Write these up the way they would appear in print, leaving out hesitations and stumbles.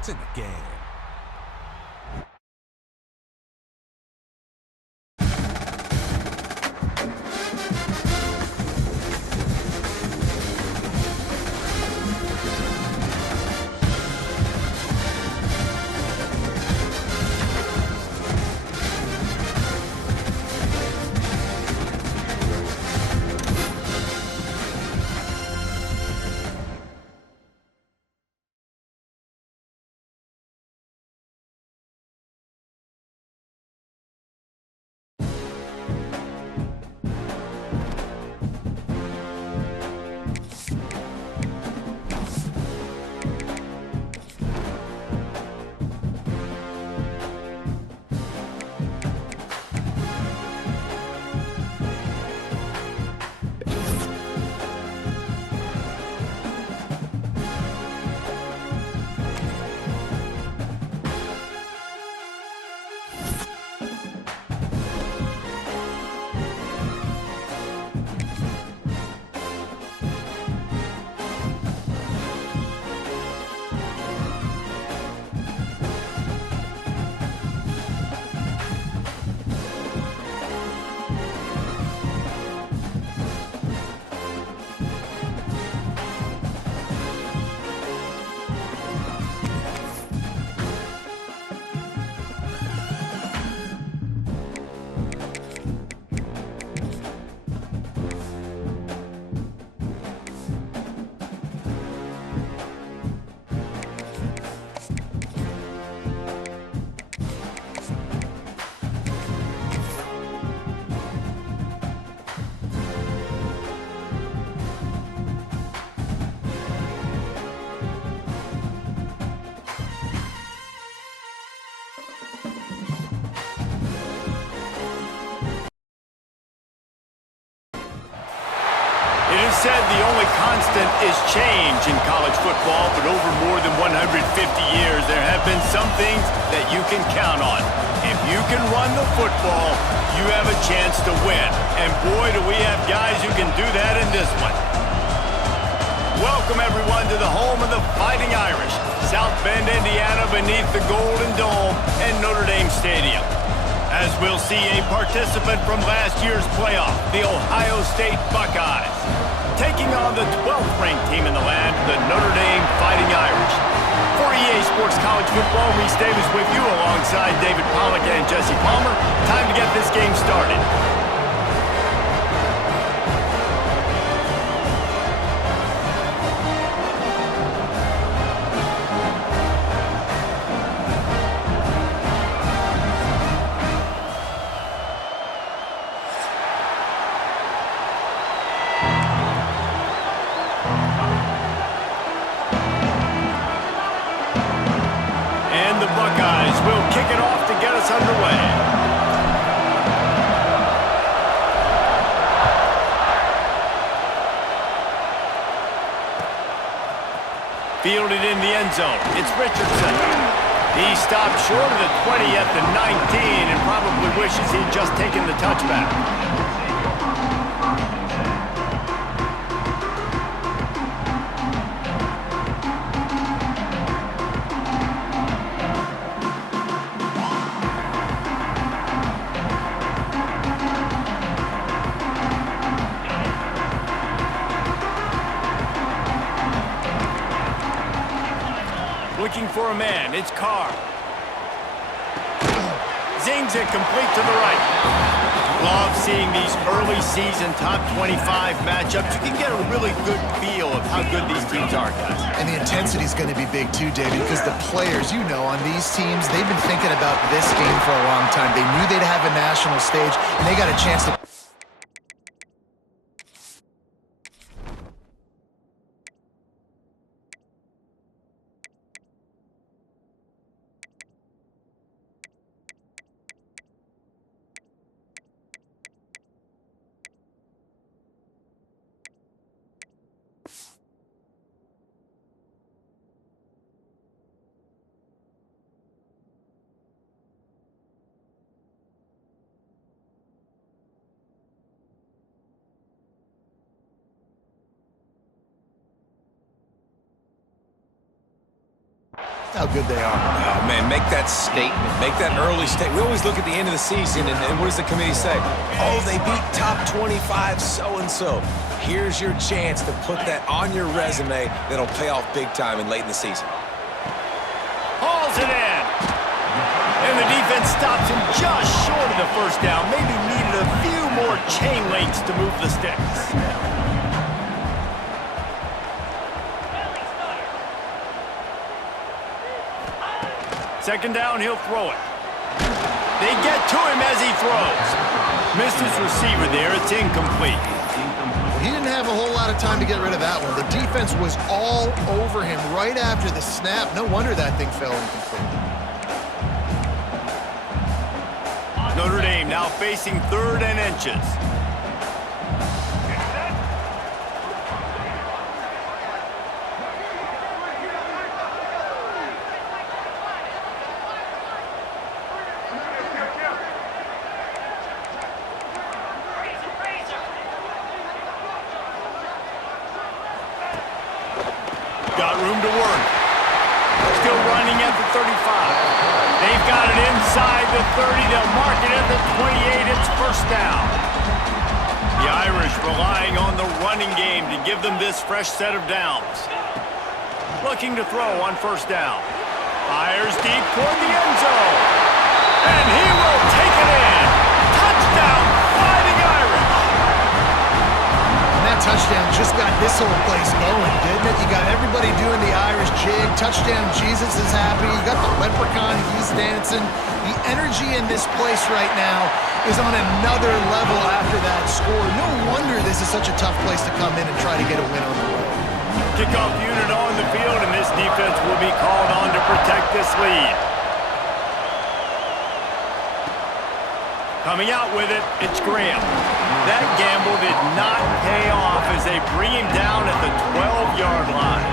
It's in the game. Said the only constant is change in college football, but over more than 150 years, there have been some things that you can count on. If you can run the football, you have a chance to win. And boy, do we have guys who can do that in this one. Welcome, everyone, to the home of the Fighting Irish, South Bend, Indiana, beneath the Golden Dome and Notre Dame Stadium. As we'll see a participant from last year's playoff, the Ohio State Buckeyes, taking on the 12th ranked team in the land, the Notre Dame Fighting Irish. For EA Sports College Football, Reese Davis with you alongside David Pollack and Jesse Palmer. Time to get this game started. Underway. Fielded in the end zone. It's Richardson. He stopped short of the 20 at the 19 and probably wishes he'd just taken the touchback. Looking for a man, it's Carr. Zings it complete to the right. Love seeing these early season top 25 matchups. You can get a really good feel of how good these teams are, guys. And the intensity is going to be big too, David, because the players, you know, on these teams, they've been thinking about this game for a long time. They knew they'd have a national stage, and they got a chance to... how good they are. Oh, man, make that statement. Make that early statement. We always look at the end of the season, and what does the committee say? Oh, they beat top 25 so-and-so. Here's your chance to put that on your resume that'll pay off big time and late in the season. Hauls it in. And the defense stops him just short of the first down. Maybe needed a few more chain links to move the sticks. Second down, he'll throw it. They get to him as he throws. Missed his receiver there. It's incomplete. He didn't have a whole lot of time to get rid of that one. The defense was all over him right after the snap. No wonder that thing fell incomplete. Notre Dame now facing 3rd and inches. Got room to work. Still running at the 35. They've got it inside the 30. They'll mark it at the 28. It's first down. The Irish relying on the running game to give them this fresh set of downs. Looking to throw on first down. Fires deep toward the end zone. And he will take it in. Touchdown, Fighting Irish. And that touchdown just got this whole place going, didn't it? You got everybody doing the Irish jig. Touchdown, Jesus is happy. You got the leprechaun, he's dancing. The energy in this place right now is on another level after that score. No wonder this is such a tough place to come in and try to get a win on the road. Kickoff unit on the field, and this defense will be called on to protect this lead. Coming out with it, it's Graham. That gamble did not pay off as they bring him down at the 12-yard line.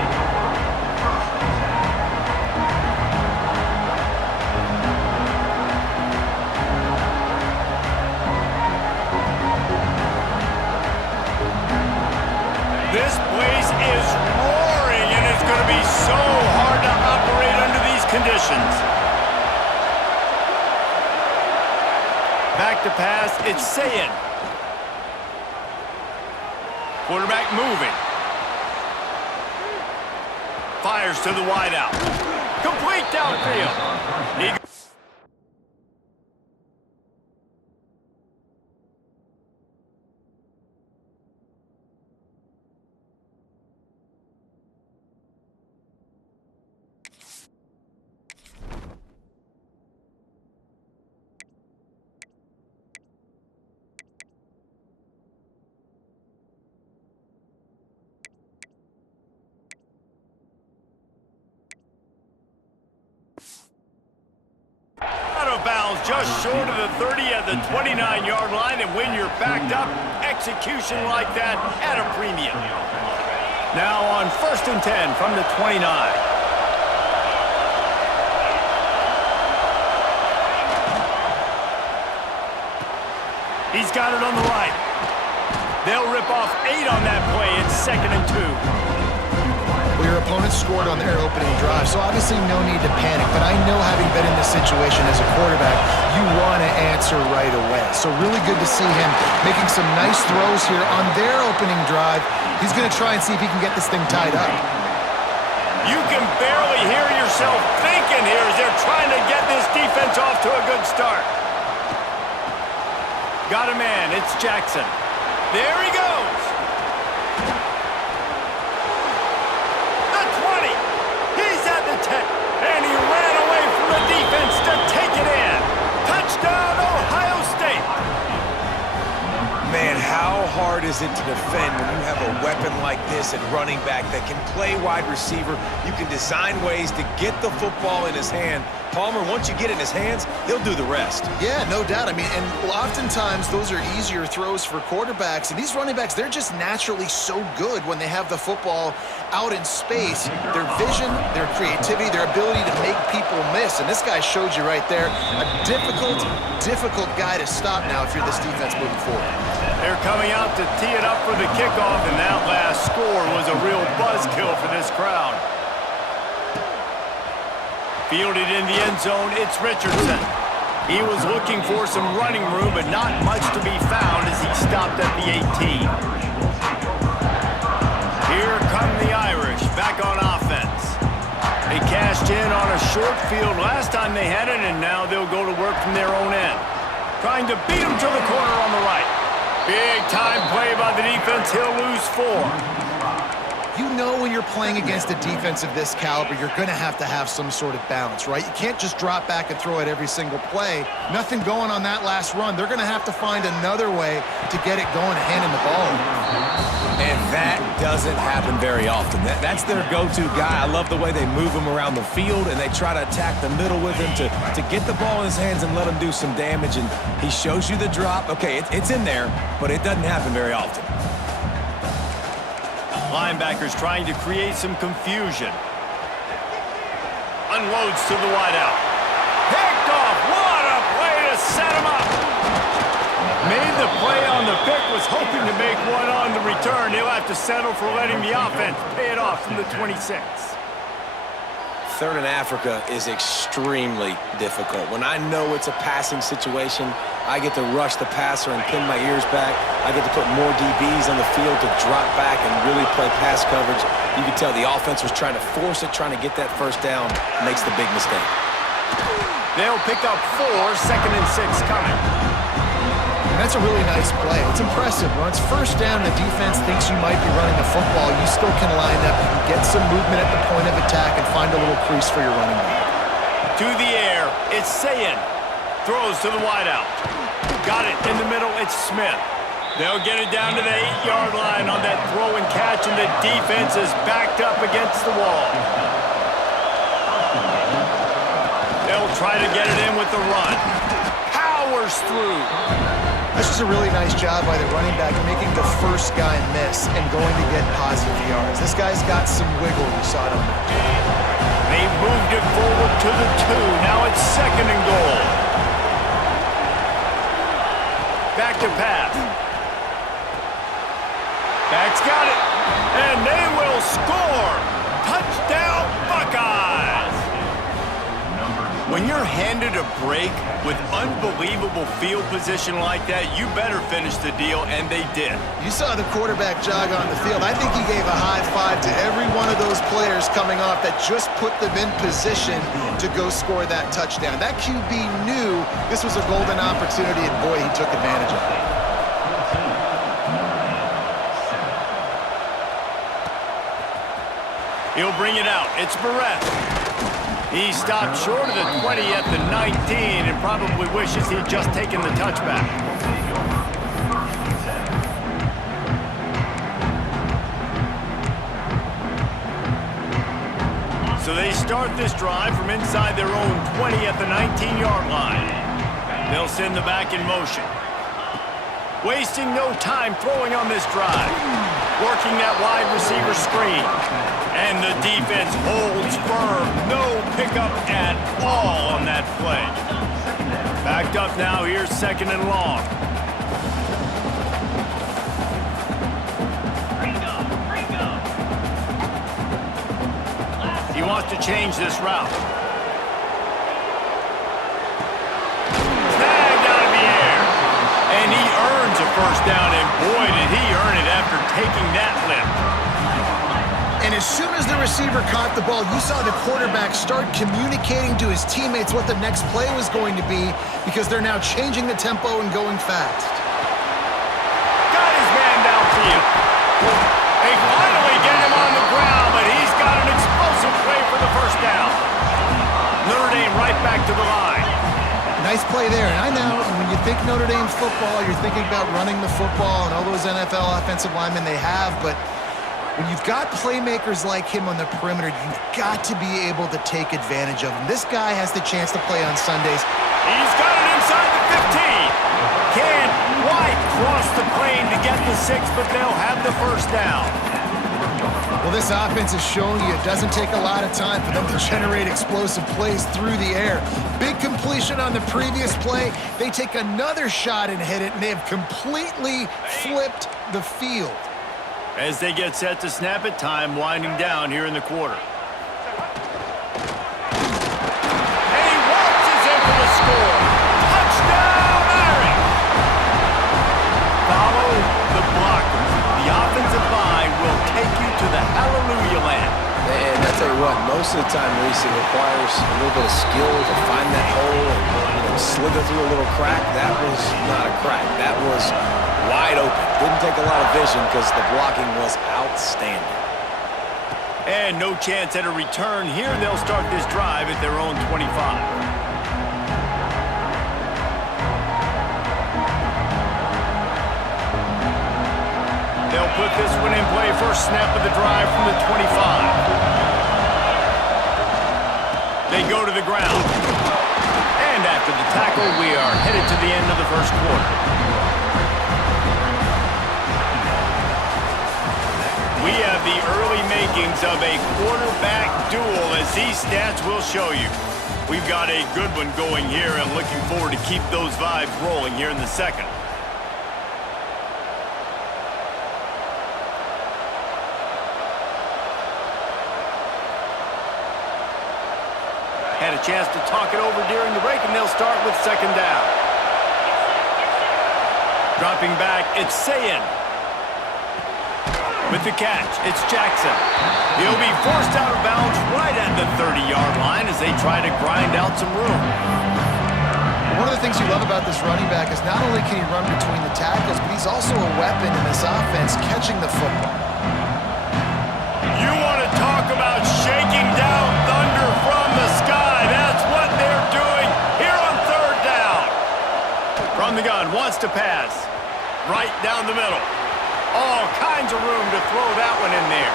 This place is roaring, and it's going to be so hard to operate under these conditions. Back to pass, it's Sayin. Quarterback moving. Fires to the wideout. Complete downfield. Just short of the 30 at the 29-yard line, and when you're backed up, execution like that at a premium. Now on 1st and 10 from the 29. He's got it on the right. They'll rip off 8 on that play. It's 2nd and 2. Well, your opponent scored on their opening drive, so obviously no need to panic. But I know, having been in this situation as a quarterback, you want to answer right away. So really good to see him making some nice throws here on their opening drive. He's going to try and see if he can get this thing tied up. You can barely hear yourself thinking here as they're trying to get this defense off to a good start. Got a man. It's Jackson. There he goes. The 20. He's at the 10. And he ran away from the defense to take it in. Touchdown, Ohio State. Man, how hard is it to defend when you have a weapon like this at running back that can play wide receiver? You can design ways to get the football in his hand. Palmer, once you get it in his hands, he'll do the rest. Yeah, no doubt. I mean, and oftentimes those are easier throws for quarterbacks. And these running backs, they're just naturally so good when they have the football out in space. Their vision, their creativity, their ability to make people miss. And this guy showed you right there, a difficult guy to stop now if you're this defense moving forward. They're coming out to tee it up for the kickoff, and that last score was a real buzzkill for this crowd. Fielded in the end zone, it's Richardson. He was looking for some running room, but not much to be found as he stopped at the 18. Here come the Irish, back on offense. They cashed in on a short field last time they had it, and now they'll go to work from their own end. Trying to beat him to the corner on the right. Big time play by the defense. He'll lose 4. You know when you're playing against a defense of this caliber, you're going to have some sort of balance, right? You can't just drop back and throw it every single play. Nothing going on that last run. They're going to have to find another way to get it going and handing the ball. And that doesn't happen very often. That's their go-to guy. I love the way they move him around the field, and they try to attack the middle with him to get the ball in his hands and let him do some damage. And he shows you the drop. Okay, it's in there, but it doesn't happen very often. Linebackers trying to create some confusion. Unloads to the wideout. Picked off. What a play to set him up. Made the play on the pick, was hoping to make one on the return. He'll have to settle for letting the offense pay it off from the 26. Third in Africa is extremely difficult. When I know it's a passing situation, I get to rush the passer and pin my ears back. I get to put more DBs on the field to drop back and really play pass coverage. You can tell the offense was trying to force it, trying to get that first down, makes the big mistake. They'll pick up 4, 2nd and 6 coming. That's a really nice play. It's impressive. When it's first down, the defense thinks you might be running the football. You still can line up, get some movement at the point of attack, and find a little crease for your running back. To the air, it's Sayin. Throws to the wideout. Got it in the middle, it's Smith. They'll get it down to the 8-yard line on that throw and catch, and the defense is backed up against the wall. They'll try to get it in with the run. Powers through. This is a really nice job by the running back, making the first guy miss and going to get positive yards. This guy's got some wiggle. We saw it on that. They've moved it forward to the 2. Now it's 2nd and goal. Back to pass. Back's got it. And they will score. Touchdown, Buckeyes. When you're handed a break with unbelievable field position like that, you better finish the deal, and they did. You saw the quarterback jog on the field. I think he gave a high five to every one of those players coming off that just put them in position to go score that touchdown. That QB knew this was a golden opportunity, and boy, he took advantage of it. He'll bring it out. It's Barrett. He stopped short of the 20 at the 19 and probably wishes he'd just taken the touchback. So they start this drive from inside their own 20 at the 19-yard line. They'll send the back in motion. Wasting no time throwing on this drive. Working that wide receiver screen. And the defense holds firm. No pickup at all on that play. Backed up now. Here's 2nd and long. He wants to change this route. Tagged out of the air. And he earns a first down. And boy, did he earn it after taking that lift. And as soon as the receiver caught the ball, you saw the quarterback start communicating to his teammates what the next play was going to be because they're now changing the tempo and going fast. Got his man downfield. They finally get him on the ground, but he's got an explosive play for the first down. Notre Dame right back to the line. Nice play there. And I know when you think Notre Dame football, you're thinking about running the football and all those NFL offensive linemen they have, but when you've got playmakers like him on the perimeter, you've got to be able to take advantage of him. This guy has the chance to play on Sundays. He's got it inside the 15. Can't quite cross the plane to get the 6, but they'll have the first down. Well, this offense is showing you it doesn't take a lot of time for them to generate explosive plays through the air. Big completion on the previous play. They take another shot and hit it, and they have completely flipped the field. As they get set to snap it, time winding down here in the quarter. score. Touchdown, Irish! Follow the blockers. The offensive line will take you to the hallelujah land. And I tell you what, most of the time, Reese, it requires a little bit of skill to find that hole and slither through a little crack. That was not a crack. That was wide open. Didn't take a lot of vision because the blocking was outstanding. And no chance at a return here. They'll start this drive at their own 25. They'll put this one in play. First snap of the drive from the 25. They go to the ground. And after the tackle, we are headed to the end of the first quarter. We have the early makings of a quarterback duel, as these stats will show you. We've got a good one going here, and looking forward to keep those vibes rolling here in the second. Had a chance to talk it over during the break, and they'll start with second down. Dropping back, it's Sayin. With the catch, it's Jackson. He'll be forced out of bounds right at the 30-yard line as they try to grind out some room. One of the things you love about this running back is not only can he run between the tackles, but he's also a weapon in this offense catching the football. You want to talk about shaking down thunder from the sky. That's what they're doing here on third down. From the gun, wants to pass. Right down the middle. All kinds of room to throw that one in there.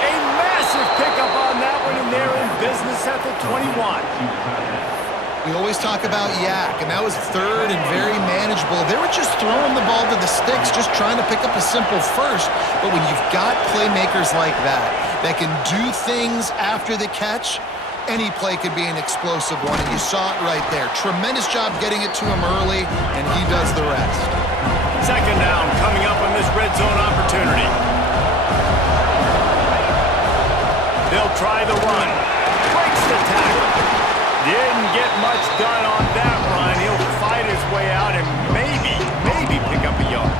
A massive pickup on that one, and they're in business at the 21. We always talk about yak, and that was third and very manageable. They were just throwing the ball to the sticks, just trying to pick up a simple first. But when you've got playmakers like that can do things after the catch, any play could be an explosive one, and you saw it right there. Tremendous job getting it to him early, and he does the rest. Second down coming up on this red zone opportunity. They'll try the run. Breaks the tackle. Didn't get much done on that run. He'll fight his way out and maybe pick up a yard.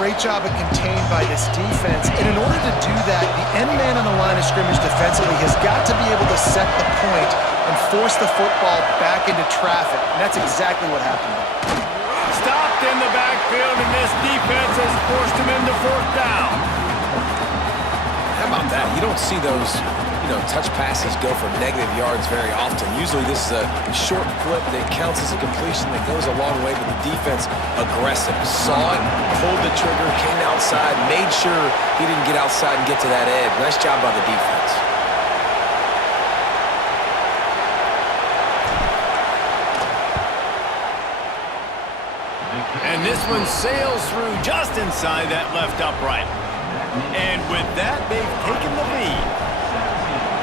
Great job of contained by this defense. And in order to do that, the end man on the line of scrimmage defensively has got to be able to set the point and force the football back into traffic. And that's exactly what happened there. Stopped in the backfield, and this defense has forced him into fourth down. How about that? You don't see those, touch passes go for negative yards very often. Usually this is a short flip that counts as a completion that goes a long way, but the defense aggressive. Saw it, pulled the trigger, came outside, made sure he didn't get outside and get to that edge. Nice job by the defense. And this one sails through just inside that left upright. And with that, they've taken the lead.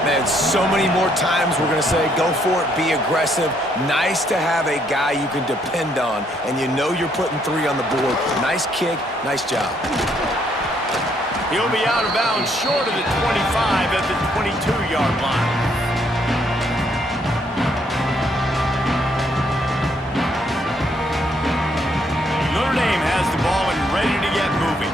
Man, so many more times we're going to say, go for it, be aggressive. Nice to have a guy you can depend on, and you know you're putting 3 on the board. Nice kick, nice job. He'll be out of bounds short of the 25 at the 22-yard line. Notre Dame has the ball and ready to get moving.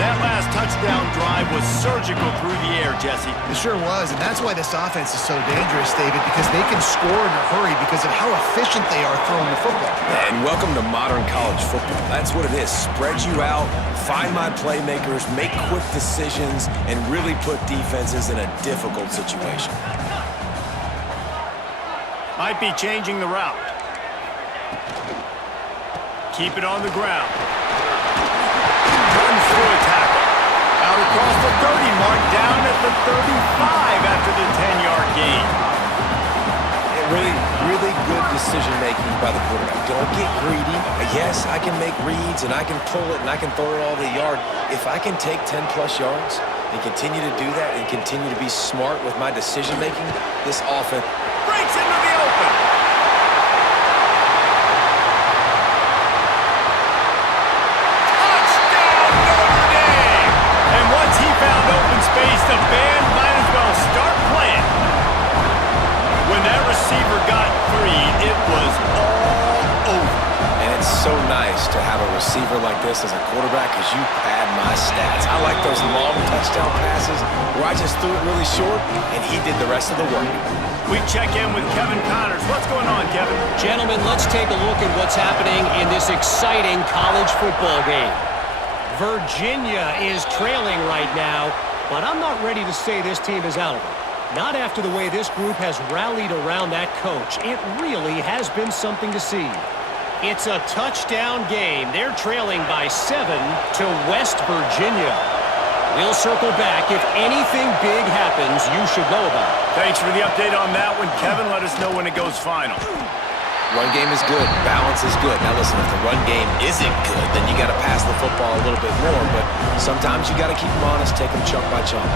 That last touchdown drive was surgical through the air, Jesse. It sure was, and that's why this offense is so dangerous, David, because they can score in a hurry because of how efficient they are throwing the football. And welcome to modern college football. That's what it is. Spread you out, find my playmakers, make quick decisions, and really put defenses in a difficult situation. Might be changing the route. Keep it on the ground. Runs through a tackle. Out across the 30 mark, down at the 35 after the 10-yard gain. Really good decision-making by the quarterback. Don't get greedy. Yes, I can make reads, and I can pull it, and I can throw it all the yard. If I can take 10-plus yards and continue to do that and continue to be smart with my decision-making, this offense breaks into the open. Found open space, the band might as well start playing. When that receiver got so nice to have a receiver like this as a quarterback because you pad my stats. I like those long touchdown passes where I just threw it really short and he did the rest of the work. We check in with Kevin Connors. What's going on, Kevin? Gentlemen, let's take a look at what's happening in this exciting college football game. Virginia is trailing right now, but I'm not ready to say this team is out of it. Not after the way this group has rallied around that coach. It really has been something to see. It's a touchdown game. They're trailing by 7 to West Virginia. We'll circle back. If anything big happens, you should know about it. Thanks for the update on that one, Kevin. Let us know when it goes final. Run game is good. Balance is good. Now listen, if the run game isn't good, then you got to pass the football a little bit more. But sometimes you got to keep them honest, take them chunk by chunk.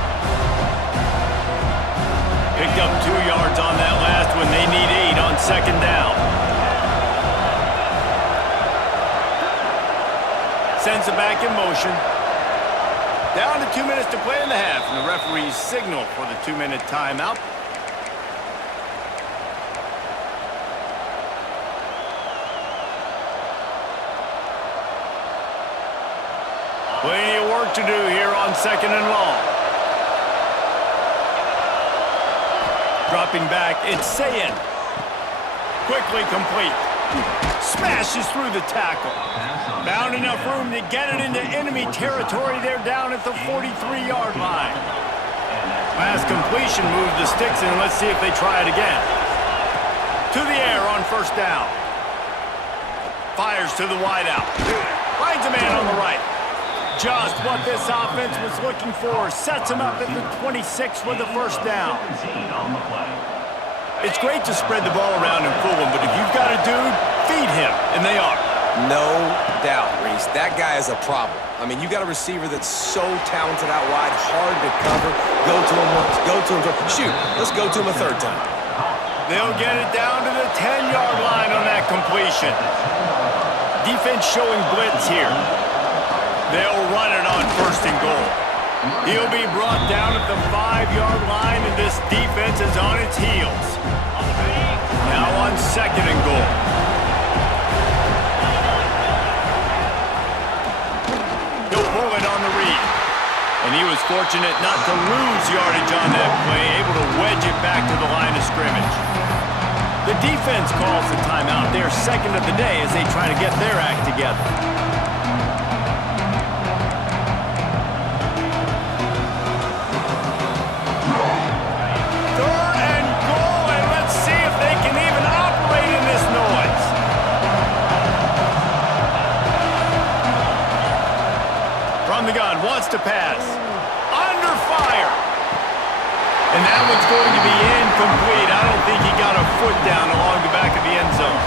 Picked up 2 yards on that last one. They need 8 on second down. Sends it back in motion. Down to 2 minutes to play in the half, and the referees signal for the 2-minute timeout. Plenty of work to do here on second and long. Dropping back, it's Sayin. Quickly complete. Smashes through the tackle. Found enough room to get it into enemy territory. They're down at the 43-yard line. Last completion moved the sticks in. Let's see if they try it again. To the air on first down. Fires to the wideout. Finds a man on the right. Just what this offense was looking for. Sets him up at the 26 with the first down. It's great to spread the ball around and fool him, but if you've got a dude, feed him, and they are. No doubt, Reese. That guy is a problem. I mean, you got a receiver that's so talented out wide, hard to cover. Go to him once, go to him twice. Shoot, let's go to him a third time. They'll get it down to the 10-yard line on that completion. Defense showing blitz here. They'll run it on first and goal. He'll be brought down at the 5-yard line, and this defense is on its heels. Now on second and goal. He'll pull it on the read. And he was fortunate not to lose yardage on that play, able to wedge it back to the line of scrimmage. The defense calls the timeout. They're second of the day as they try to get their act together. The gun wants to pass. Under fire. And that one's going to be incomplete. I don't think he got a foot down along the back of the end zone.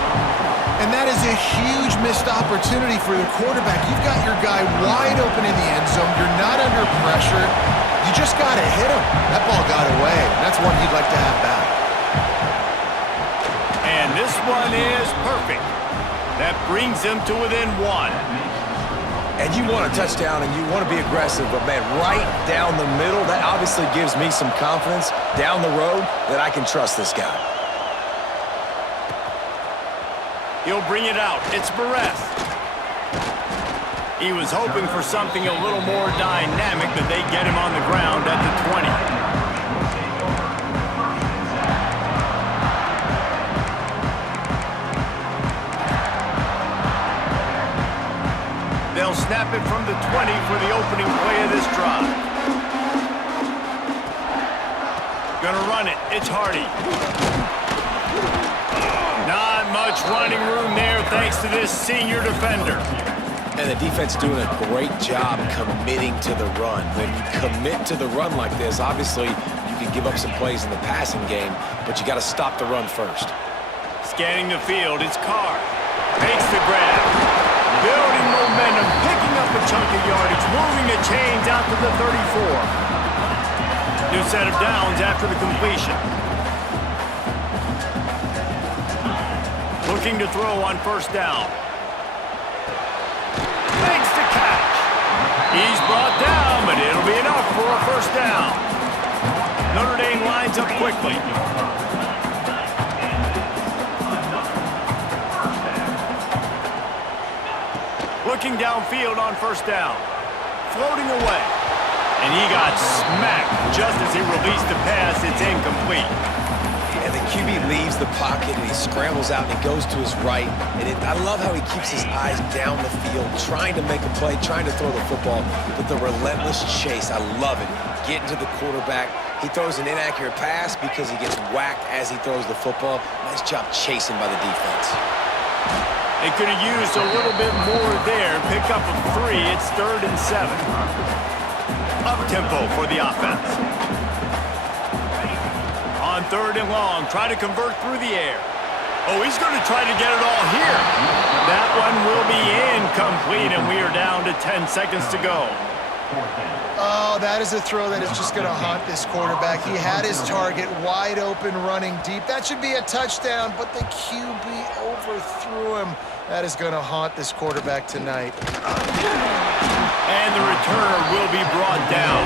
And that is a huge missed opportunity for the quarterback. You've got your guy wide open in the end zone. You're not under pressure. You just got to hit him. That ball got away. That's one he'd like to have back. And this one is perfect. That brings him to within 1. And you want a touchdown and you want to be aggressive, but man, right down the middle, that obviously gives me some confidence down the road that I can trust this guy. He'll bring it out. It's Barres. He was hoping for something a little more dynamic, but they get him on the ground at the 20. They'll snap it from the 20 for the opening play of this drive. Gonna run it. It's Hardy. Not much running room there thanks to this senior defender. And the defense doing a great job committing to the run. When you commit to the run like this, obviously you can give up some plays in the passing game, but you got to stop the run first. Scanning the field, it's Carr. Makes the grab. Building momentum, picking up a chunk of yardage, moving the chains out to the 34. New set of downs after the completion. Looking to throw on first down. Makes the catch. He's brought down, but it'll be enough for a first down. Notre Dame lines up quickly. Looking downfield on first down. Floating away. And he got smacked just as he released the pass. It's incomplete. And the QB leaves the pocket and he scrambles out and he goes to his right. And I love how he keeps his eyes down the field, trying to make a play, trying to throw the football, but the relentless chase, I love it. Getting to the quarterback. He throws an inaccurate pass because he gets whacked as he throws the football. Nice job chasing by the defense. They could have used a little bit more there. Pick up a 3. It's 3rd and 7. Up-tempo for the offense. On 3rd and long, try to convert through the air. Oh, he's going to try to get it all here. That one will be incomplete, and we are down to 10 seconds to go. Oh, that is a throw that is just going to haunt this quarterback. He had his target wide open, running deep. That should be a touchdown, but the QB overthrew him. That is going to haunt this quarterback tonight. And the returner will be brought down.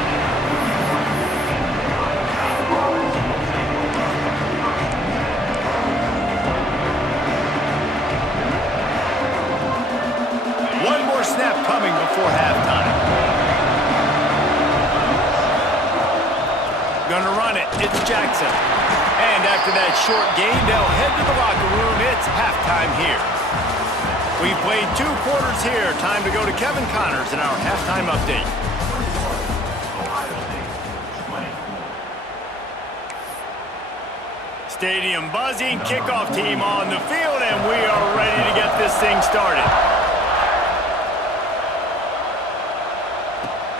One more snap coming before halftime. Gonna run it. It's Jackson. And after that short gain, they'll head to the locker room. It's halftime here. We've played 2 quarters here. Time to go to Kevin Connors in our halftime update. Stadium buzzing. Kickoff team on the field, and we are ready to get this thing started.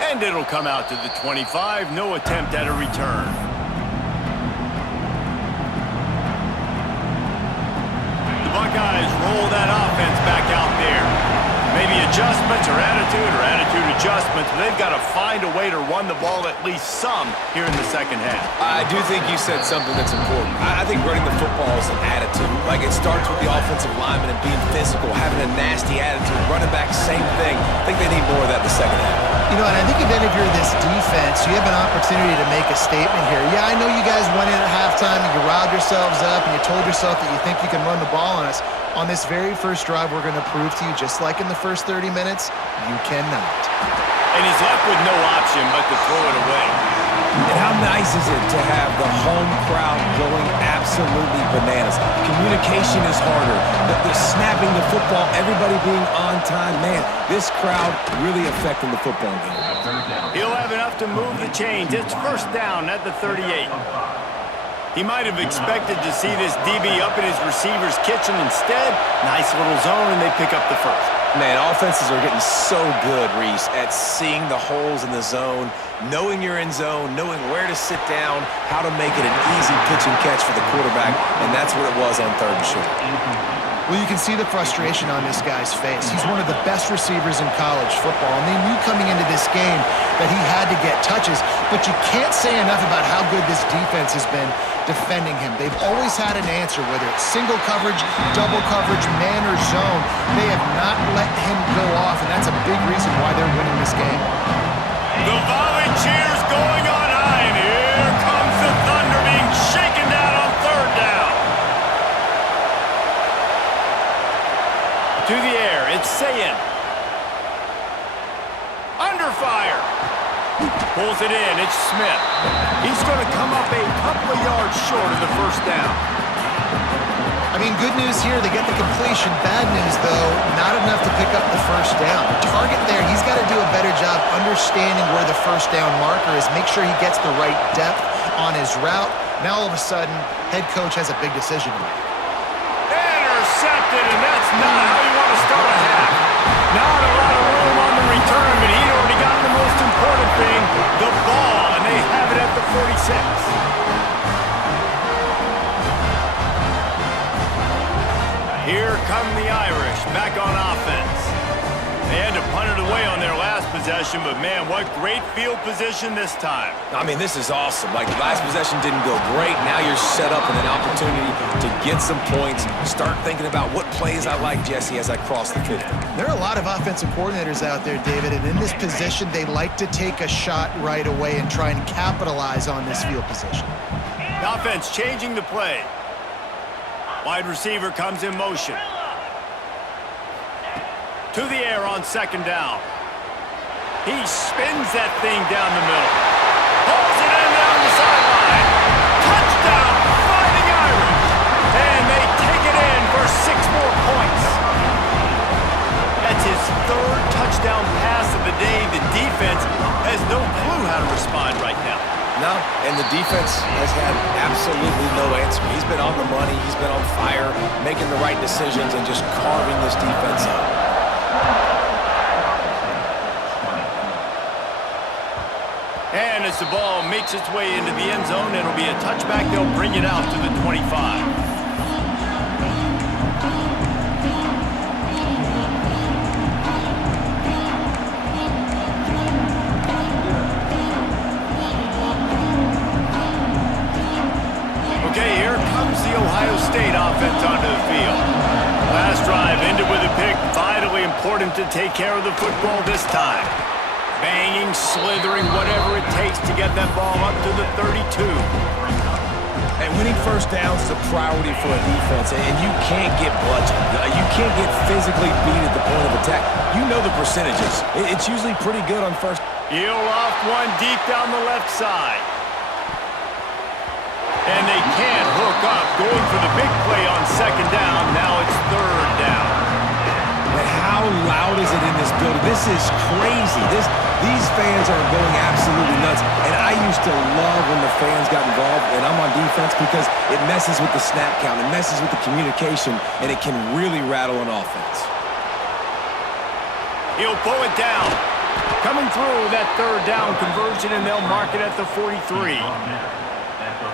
And it'll come out to the 25. No attempt at a return. The Buckeyes roll that offense back out there. Maybe adjustments or attitude adjustments. They've got to find a way to run the ball at least some here in the second half. I do think you said something that's important. I think running the football is an attitude. Like, it starts with the offensive lineman and being physical, having a nasty attitude. Running back, same thing. I think they need more of that in the second half. You know, and I think even if you're this defense, you have an opportunity to make a statement here. Yeah, I know you guys went in at halftime and you riled yourselves up and you told yourself that you think you can run the ball on us. On this very first drive, we're going to prove to you, just like in the first 30 minutes, you cannot. And he's left with no option but to throw it away. And how nice is it to have the home crowd going absolutely bananas? Communication is harder. The snapping the football, everybody being on time. Man, this crowd really affecting the football game. He'll have enough to move the chains. It's first down at the 38. He might have expected to see this DB up in his receiver's kitchen. Instead, nice little zone, and they pick up the first. Man, offenses are getting so good, Reese, at seeing the holes in the zone, knowing you're in zone, knowing where to sit down, how to make it an easy pitch and catch for the quarterback, and that's what it was on 3rd and short. Well, you can see the frustration on this guy's face. He's one of the best receivers in college football, and they knew coming into this game that he had to get touches, but you can't say enough about how good this defense has been defending him. They've always had an answer, whether it's single coverage, double coverage, man or zone. They have not let him go off, and that's a big reason why they're winning this game. The volley cheers going on high, and here comes the Thunder being shaken down on 3rd down. To the air, it's Sayin. Under fire. Pulls it in, it's Smith. He's going to come up a couple of yards short of the first down. I mean, good news here, they get the completion. Bad news, though, not enough to pick up the first down. The target there, he's got to do a better job understanding where the first down marker is, make sure he gets the right depth on his route. Now, all of a sudden, head coach has a big decision to make. Intercepted, and that's not how you want to start a half. Not a lot of room on the return, but he'd already got the most important thing, the ball, and they have it at the 46. Here come the Irish, back on offense. They had to punt it away on their last possession, but man, what great field position this time. I mean, this is awesome. Like, the last possession didn't go great. Now you're set up with an opportunity to get some points. Start thinking about what plays I like, Jesse, as I cross the 50. There are a lot of offensive coordinators out there, David, and in this position, they like to take a shot right away and try and capitalize on this field position. The offense changing the play. Wide receiver comes in motion. To the air on second down. He spins that thing down the middle. Pulls it in down the sideline. Touchdown, Fighting Irish. And they take it in for 6 more points. That's his 3rd touchdown pass of the day. The defense has no clue how to respond right now. No, and the defense has had absolutely no answer. He's been on the money. He's been on fire, making the right decisions and just carving this defense up. And as the ball makes its way into the end zone, it'll be a touchback. They'll bring it out to the 25. Okay, here comes the Ohio State offense onto the field. Last drive ended with a pick. Vitally important to take care of the football this time. Banging, slithering, whatever it takes to get that ball up to the 32. And winning first downs is a priority for a defense, and you can't get bludgeoned. You can't get physically beat at the point of attack. You know the percentages. It's usually pretty good on first. He'll off one deep down the left side. And they can't hook up, going for the big play on second down. Now it's 3rd down. And how loud is it in this building? This is crazy. These fans are going absolutely nuts. And I used to love when the fans got involved, and I'm on defense, because it messes with the snap count. It messes with the communication, and it can really rattle an offense. He'll pull it down. Coming through that 3rd down conversion, and they'll mark it at the 43.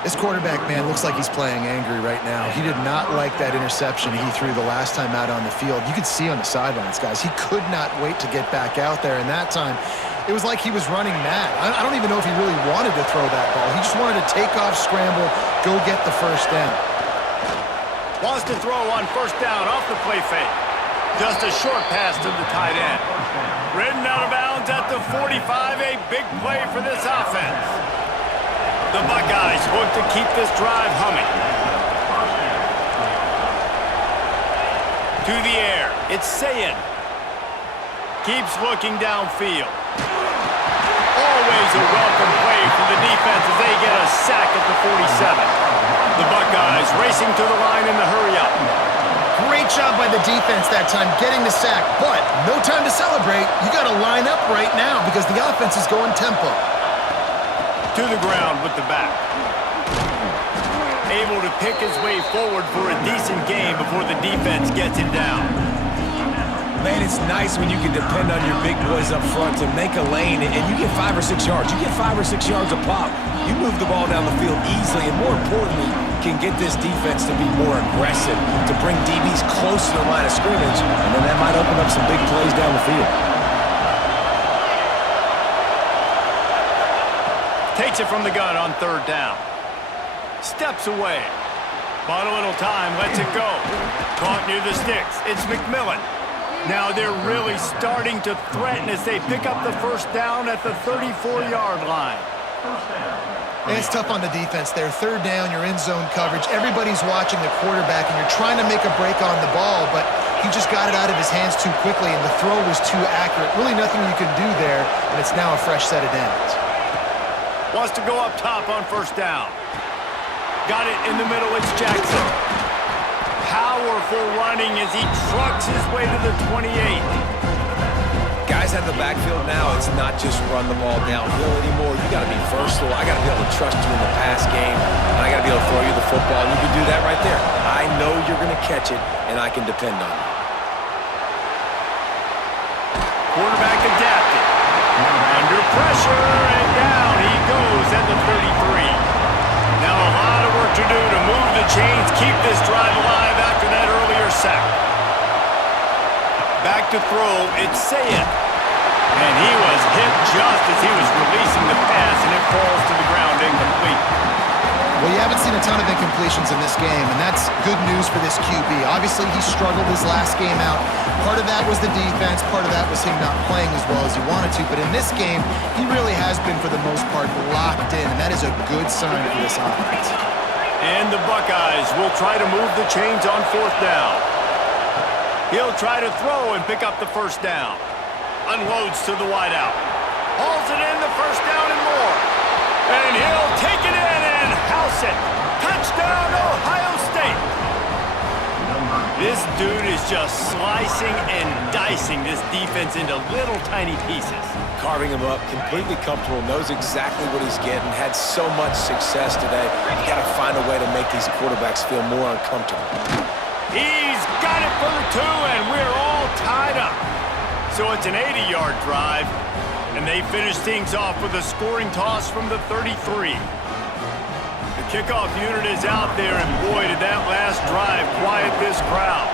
This quarterback, man, looks like he's playing angry right now. He did not like that interception he threw the last time out on the field. You could see on the sidelines, guys, he could not wait to get back out there. And that time, it was like he was running mad. I don't even know if he really wanted to throw that ball. He just wanted to take off, scramble, go get the first down. Wants to throw on first down off the play fake. Just a short pass to the tight end. Ridden out of bounds at the 45, a big play for this offense. The Buckeyes look to keep this drive humming. To the air, it's Sayin. Keeps looking downfield. Always a welcome play for the defense as they get a sack at the 47. The Buckeyes racing to the line in the hurry-up. Great job by the defense that time getting the sack, but no time to celebrate. You got to line up right now because the offense is going tempo. To the ground with the back. Able to pick his way forward for a decent game before the defense gets him down. Man, it's nice when you can depend on your big boys up front to make a lane, and you get 5 or 6 yards. You get 5 or 6 yards a pop. You move the ball down the field easily, and more importantly, can get this defense to be more aggressive, to bring DBs close to the line of scrimmage, and then that might open up some big plays down the field. Takes it from the gun on 3rd down. Steps away. Bought a little time, lets it go. Caught near the sticks. It's McMillan. Now they're really starting to threaten as they pick up the first down at the 34-yard line. And it's tough on the defense there. 3rd down, you're in zone coverage. Everybody's watching the quarterback, and you're trying to make a break on the ball, but he just got it out of his hands too quickly, and the throw was too accurate. Really nothing you can do there, and it's now a fresh set of downs. Wants to go up top on first down. Got it in the middle, it's Jackson. Powerful running as he trucks his way to the 28. Guys out of the backfield now, it's not just run the ball downhill anymore. You got to be versatile. I got to be able to trust you in the pass game, and I got to be able to throw you the football. And you can do that right there. I know you're going to catch it, and I can depend on you. Quarterback adapted. Under pressure, and down he goes at the 33. Now a lot of work to do to move the chains, keep this drive alive after that earlier sack. Back to throw, it's Sayin. And he was hit just as he was releasing the pass, and it falls to the ground incomplete. Well, you haven't seen a ton of incompletions in this game, and that's good news for this QB. Obviously, he struggled his last game out. Part of that was the defense. Part of that was him not playing as well as he wanted to. But in this game, he really has been, for the most part, locked in, and that is a good sign for this offense. And the Buckeyes will try to move the chains on 4th down. He'll try to throw and pick up the first down. Unloads to the wideout. Hauls it in, the first down and more. And he'll take it in and house it. Touchdown, Ohio State. This dude is just slicing and dicing this defense into little tiny pieces. Carving him up, completely comfortable, knows exactly what he's getting, had so much success today. You got to find a way to make these quarterbacks feel more uncomfortable. He's got it for the 2, and we're all tied up. So it's an 80-yard drive, and they finish things off with a scoring toss from the 33. The kickoff unit is out there, and boy, did that last drive quiet this crowd.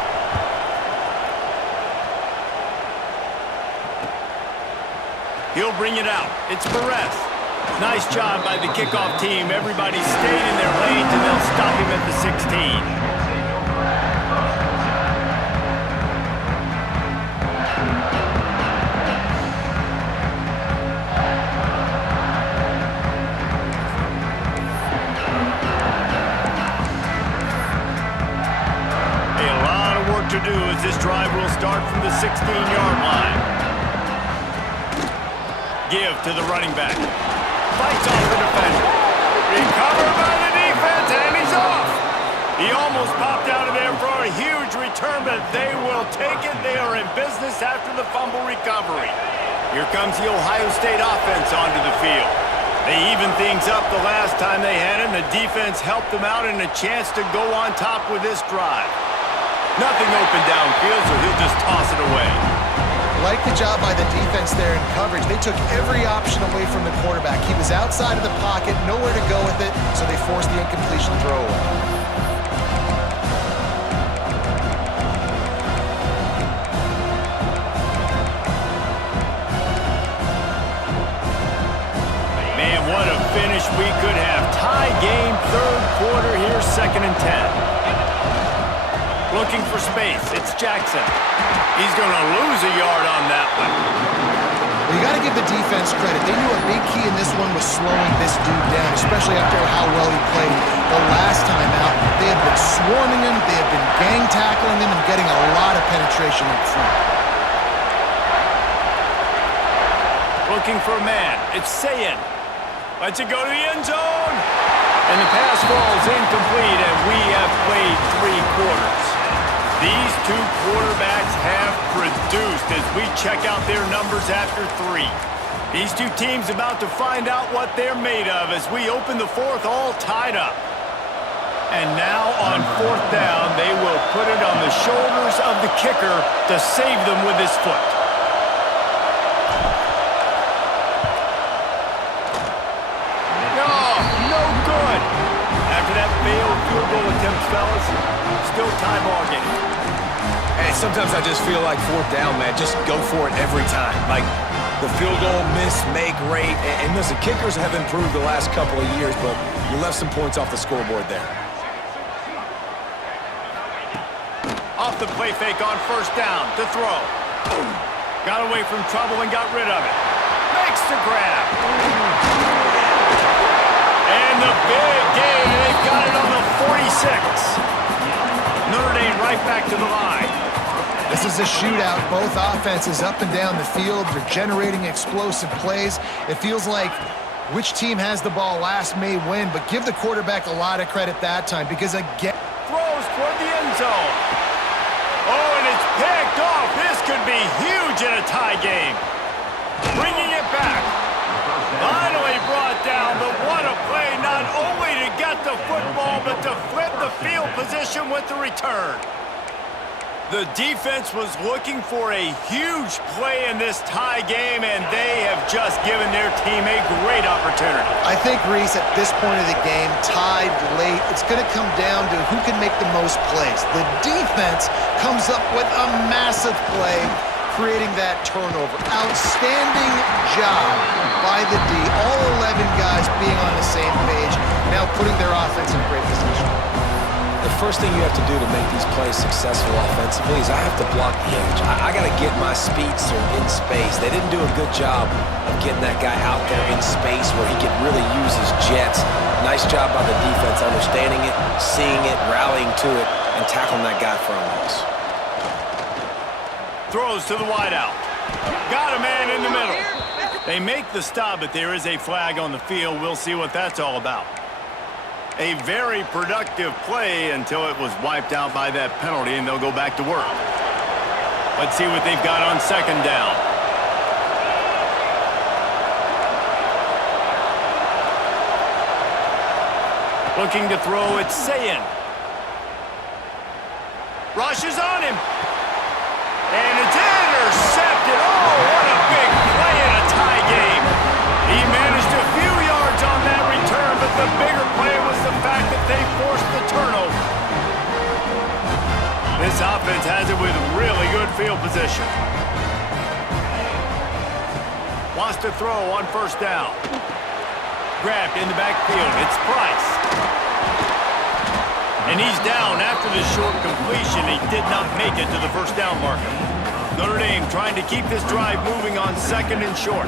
He'll bring it out. It's Perez. Nice job by the kickoff team. Everybody stayed in their lanes, and they'll stop him at the 16. To do as this drive will start from the 16-yard line. Give to the running back. Fights off the defender. Recovered by the defense, and he's off. He almost popped out of there for a huge return, but they will take it. They are in business after the fumble recovery. Here comes the Ohio State offense onto the field. They evened things up the last time they had it, and the defense helped them out and a chance to go on top with this drive. Nothing open downfield, so he'll just toss it away. Like the job by the defense there in coverage. They took every option away from the quarterback. He was outside of the pocket, nowhere to go with it, so they forced the incompletion throwaway. Man, what a finish we could have. Tie game, third quarter here, 2nd and 10. Looking for space. It's Jackson. He's going to lose a yard on that one. Well, you got to give the defense credit. They knew a big key in this one was slowing this dude down, especially after how well he played the last time out. They have been swarming him. They have been gang tackling him and getting a lot of penetration up front. Looking for a man. It's Sayin. Lets it go to the end zone. And the pass falls incomplete, and we have played 3 quarters. These 2 quarterbacks have produced as we check out their numbers after 3. These 2 teams about to find out what they're made of as we open the 4th all tied up. And now on 4th down, they will put it on the shoulders of the kicker to save them with his foot. Failed field goal attempts, fellas. Still tie ball game. Hey, sometimes I just feel like 4th down, man. Just go for it every time. Like the field goal miss, make rate. And listen, kickers have improved the last couple of years, but you left some points off the scoreboard there. Off the play fake on 1st down to throw. Got away from trouble and got rid of it. Makes the grab. And the big gain, and they've got it on the 46. Notre Dame right back to the line. This is a shootout. Both offenses up and down the field. They're generating explosive plays. It feels like which team has the ball last may win, but give the quarterback a lot of credit that time because, again... Throws toward the end zone. Oh, and it's picked off. This could be huge in a tie game. Bringing it back. Finally brought down, but what a play, not only to get the football, but to flip the field position with the return. The defense was looking for a huge play in this tie game, and they have just given their team a great opportunity. I think, Reese, at this point of the game, tied late, it's going to come down to who can make the most plays. The defense comes up with a massive play, creating that turnover. Outstanding job by the D. All 11 guys being on the same page, now putting their offense in great position. The first thing you have to do to make these plays successful offensively is I have to block the edge. I got to get my speedster in space. They didn't do a good job of getting that guy out there in space where he could really use his jets. Nice job by the defense understanding it, seeing it, rallying to it, and tackling that guy for a loss. Throws to the wideout. Got a man in the middle. They make the stop, but there is a flag on the field. We'll see what that's all about. A very productive play until it was wiped out by that penalty, and they'll go back to work. Let's see what they've got on second down. Looking to throw, it's Sayin. Rushes on him. And it's intercepted. Oh, what a big play in a tie game. He managed a few yards on that return, but the bigger play was the fact that they forced the turnover. This offense has it with really good field position. Wants to throw on first down. Grabbed in the backfield. It's Price. And he's down after the short completion. He did not make it to the first down marker. Notre Dame trying to keep this drive moving on second and short.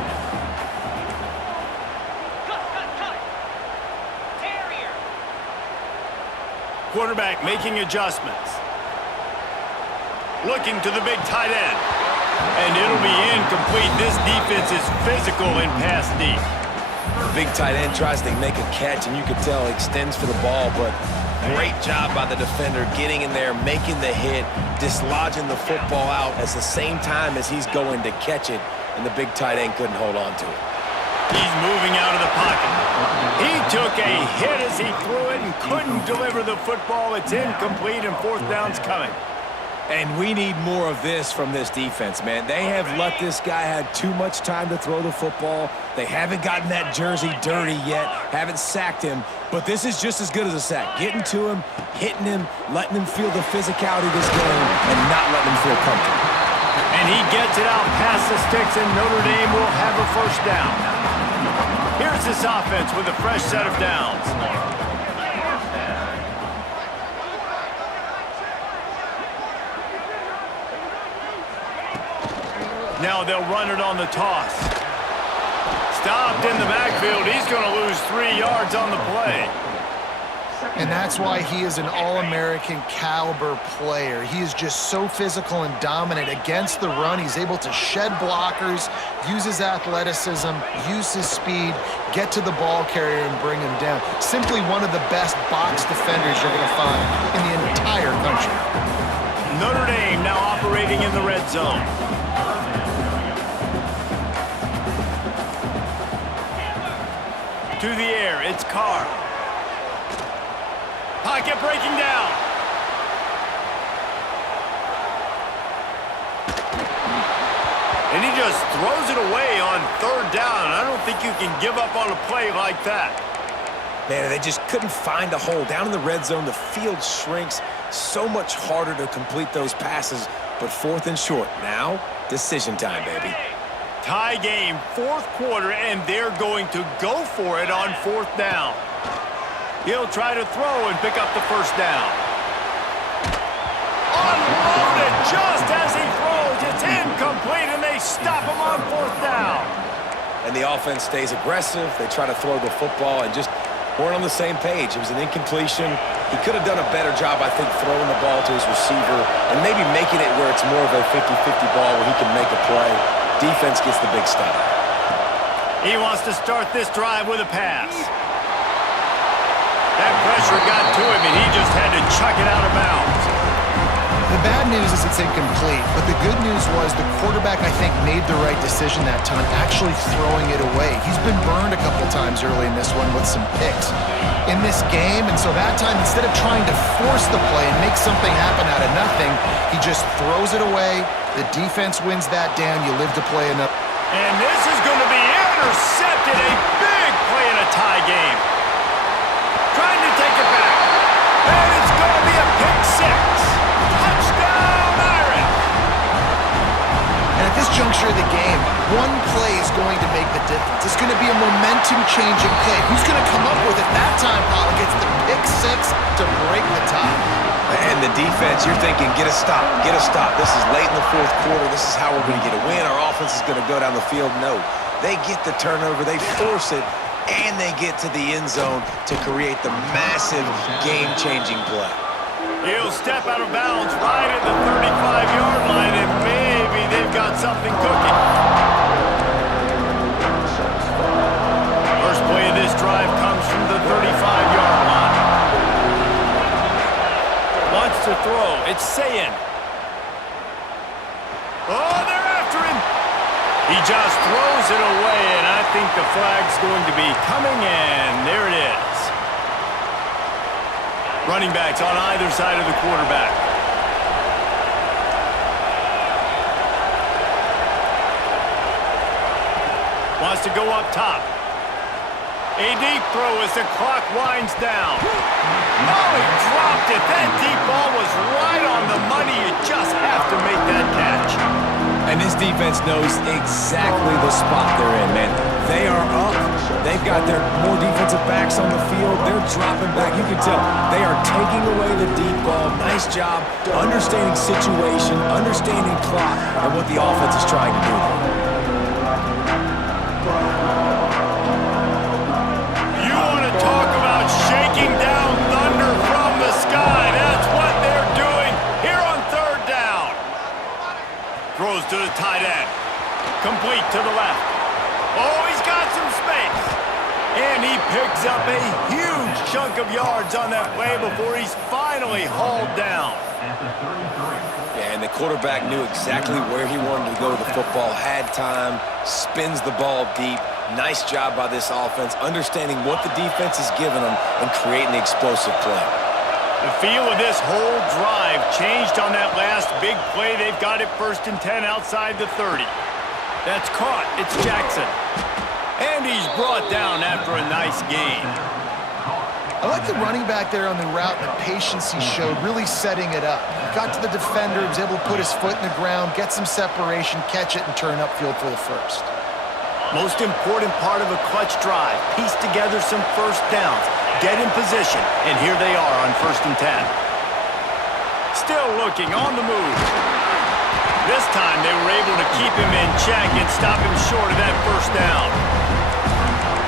Quarterback making adjustments. Looking to the big tight end. And it'll be incomplete. This defense is physical in pass deep. The big tight end tries to make a catch, and you can tell he extends for the ball, but great job by the defender getting in there, making the hit, dislodging the football out at the same time as he's going to catch it, and the big tight end couldn't hold on to it. He's moving out of the pocket. He took a hit as he threw it and couldn't deliver the football. It's incomplete, and fourth down's coming. And we need more of this from this defense, man. They have let this guy have too much time to throw the football. They haven't gotten that jersey dirty yet, haven't sacked him, but this is just as good as a sack. Getting to him, hitting him, letting him feel the physicality of this game, and not letting him feel comfortable. And he gets it out past the sticks, and Notre Dame will have a first down. Here's this offense with a fresh set of downs. Now they'll run it on the toss. Stopped in the backfield. He's going to lose 3 yards on the play. And that's why he is an All-American caliber player. He is just so physical and dominant against the run. He's able to shed blockers, use his athleticism, use his speed, get to the ball carrier and bring him down. Simply one of the best box defenders you're going to find in the entire country. Notre Dame now operating in the red zone. To the air, it's Carr. Pocket breaking down. And he just throws it away on third down. I don't think you can give up on a play like that. Man, they just couldn't find a hole. Down in the red zone, the field shrinks. So much harder to complete those passes, but fourth and short. Now, decision time, baby. Tie game, fourth quarter, and they're going to go for it on fourth down. He'll try to throw and pick up the first down. Unloaded just as he throws. It's incomplete, and they stop him on fourth down. And the offense stays aggressive. They try to throw the football and just weren't on the same page. It was an incompletion. He could have done a better job, I think, throwing the ball to his receiver and maybe making it where it's more of a 50-50 ball where he can make a play. Defense gets the big stop. He wants to start this drive with a pass. That pressure got to him, and he just had to chuck it out of bounds. The bad news is it's incomplete, but the good news was the quarterback, I think, made the right decision that time, actually throwing it away. He's been burned a couple times early in this one with some picks in this game, and so that time, instead of trying to force the play and make something happen out of nothing, he just throws it away. The defense wins that down. You live to play another. And this is going to be intercepted. A big play in a tie game. Trying to take it back. And it's going to be a pick six. Touchdown, Irish. And at this juncture of the game, one play is going to make the difference. It's going to be a momentum-changing play. Who's going to come up with it that time, Paul? Gets the pick six to break the tie. And the defense, you're thinking, get a stop, get a stop. This is late in the fourth quarter. This is how we're going to get a win. Our offense is going to go down the field. No, they get the turnover, they force it, and they get to the end zone to create the massive game-changing play. He'll step out of bounds right at the 35-yard line, and maybe something cooking. First play of this drive comes from the 35-yard line. Wants to throw. It's Sayin. Oh, they're after him. He just throws it away, and I think the flag's going to be coming in. There it is. Running backs on either side of the quarterback. Wants to go up top. A deep throw as the clock winds down. Oh, he dropped it. That deep ball was right on the money. You just have to make that catch. And this defense knows exactly the spot they're in, man. They are up. They've got their more defensive backs on the field. They're dropping back. You can tell they are taking away the deep ball. Nice job understanding situation, understanding clock, and what the offense is trying to do. You want to talk about shaking down thunder from the sky. That's what they're doing here on third down. Throws to the tight end. Complete to the left. Oh, he's got some space. And he picks up a huge chunk of yards on that play before he's finally hauled down. Yeah, and the quarterback knew exactly where he wanted to go with the football, had time, spins the ball deep. Nice job by this offense, understanding what the defense is giving them and creating the explosive play. The feel of this whole drive changed on that last big play. They've got it 1st and 10 outside the 30. That's caught. It's Jackson. And he's brought down after a nice gain. I like the running back there on the route, the patience he showed, really setting it up. Got to the defender, was able to put his foot in the ground, get some separation, catch it, and turn upfield for the first. Most important part of a clutch drive. Piece together some first downs. Get in position. And here they are on 1st and 10. Still looking on the move. This time they were able to keep him in check and stop him short of that first down.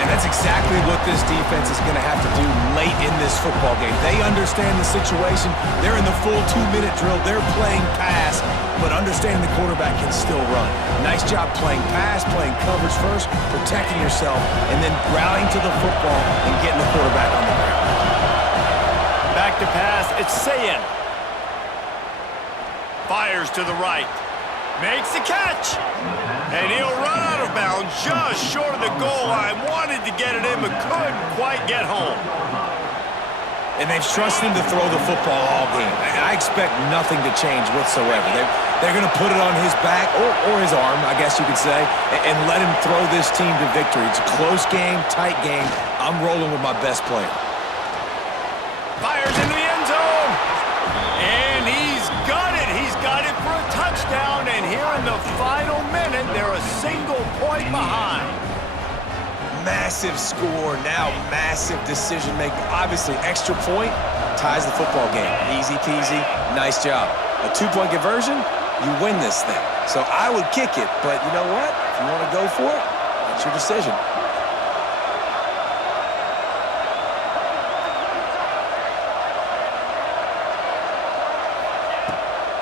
And that's exactly what this defense is going to have to do late in this football game. They understand the situation. They're in the full 2-minute drill. They're playing pass, but understanding the quarterback can still run. Nice job playing pass, playing coverage first, protecting yourself, and then rallying to the football and getting the quarterback on the ground. Back to pass. It's Sayin. Fires to the right. Makes the catch. And he'll run out of bounds just short of the goal line. Wanted to get it in, but couldn't quite get home. And they've trusted him to throw the football all game. I expect nothing to change whatsoever. They're going to put it on his back, or his arm, I guess you could say, and let him throw this team to victory. It's a close game, tight game. I'm rolling with my best player. Fires into the end zone. And he's got it. He's got it for a touchdown. And here in the final minute, they're a single point behind. Massive score, now massive decision-making. Obviously, extra point ties the football game. Easy peasy, nice job. A 2-point conversion, you win this thing. So I would kick it, but you know what? If you want to go for it, that's your decision.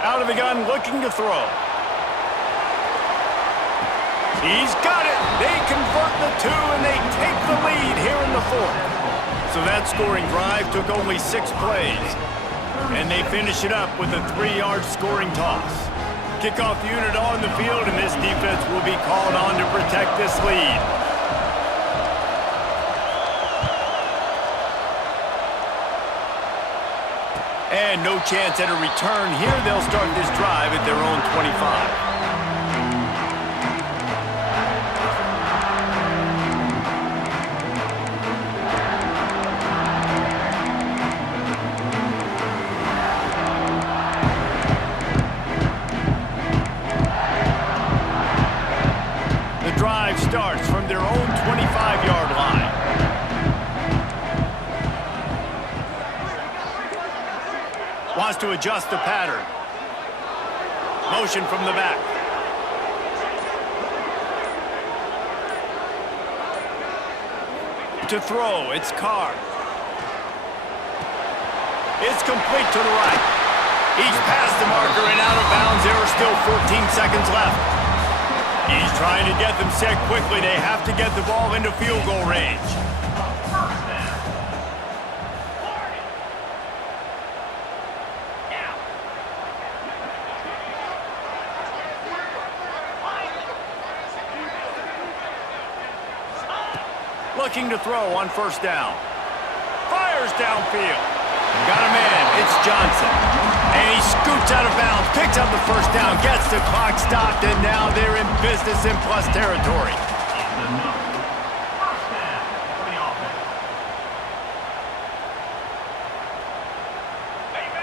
Out of the gun, looking to throw. He's got it. They convert the 2, and they take the lead here in the 4th. So that scoring drive took only 6 plays. And they finish it up with a 3-yard scoring toss. Kickoff unit on the field, and this defense will be called on to protect this lead. And no chance at a return here. They'll start this drive at their own 25. Starts from their own 25-yard line. Wants to adjust the pattern. Motion from the back. To throw, it's Carr. It's complete to the right. He's past the marker and out of bounds. There are still 14 seconds left. He's trying to get them set quickly. They have to get the ball into field goal range. Looking to throw on first down. Fires downfield. Got a man. It's Johnson. And he scoots out of bounds, picks up the first down, gets the clock stopped, and now they're in business in plus territory.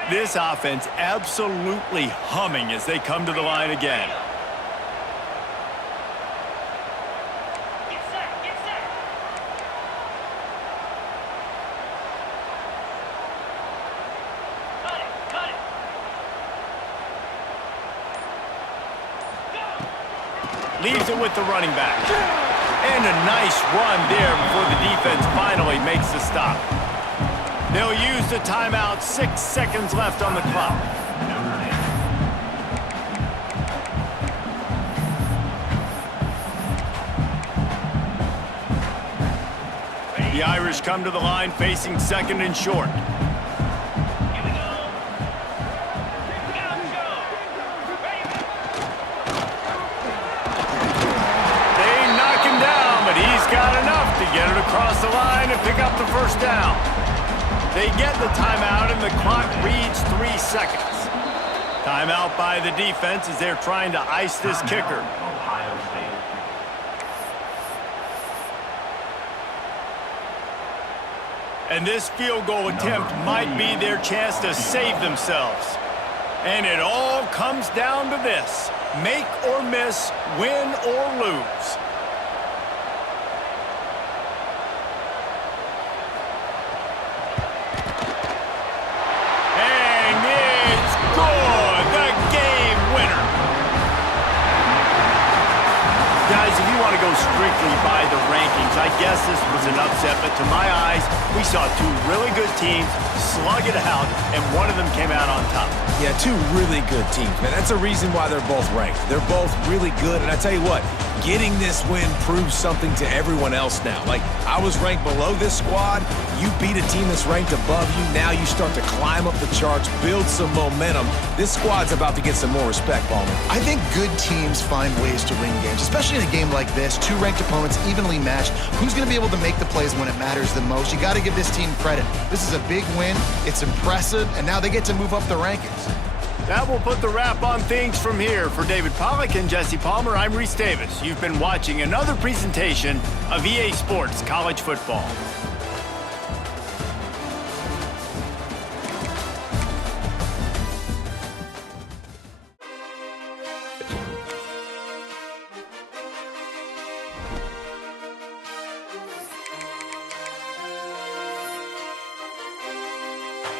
This offense absolutely humming as they come to the line again. Leaves it with the running back. And a nice run there before the defense finally makes the stop. They'll use the timeout. 6 seconds left on the clock. The Irish come to the line facing second and short. Got enough to get it across the line and pick up the first down. They get the timeout and the clock reads 3 seconds. Timeout by the defense as they're trying to ice this kicker. And this field goal attempt might be their chance to save themselves. And it all comes down to this: make or miss, win or lose. Go strictly by the rankings, I guess this was an upset, but to my eyes, we saw two really good teams slug it out, and one of them came out on top. Yeah, two really good teams, man. That's a reason why they're both ranked. They're both really good, and I tell you what, getting this win proves something to everyone else now. Like, I was ranked below this squad. You beat a team that's ranked above you. Now you start to climb up the charts, build some momentum. This squad's about to get some more respect, Ballman. I think good teams find ways to win games, especially in a game like this. Two ranked opponents, evenly matched. Who's going to be able to make the plays when it matters the most? You got to give this team credit. This is a big win. It's impressive, and now they get to move up the rankings. That will put the wrap on things from here. For David Pollack and Jesse Palmer, I'm Reese Davis. You've been watching another presentation of EA Sports College Football.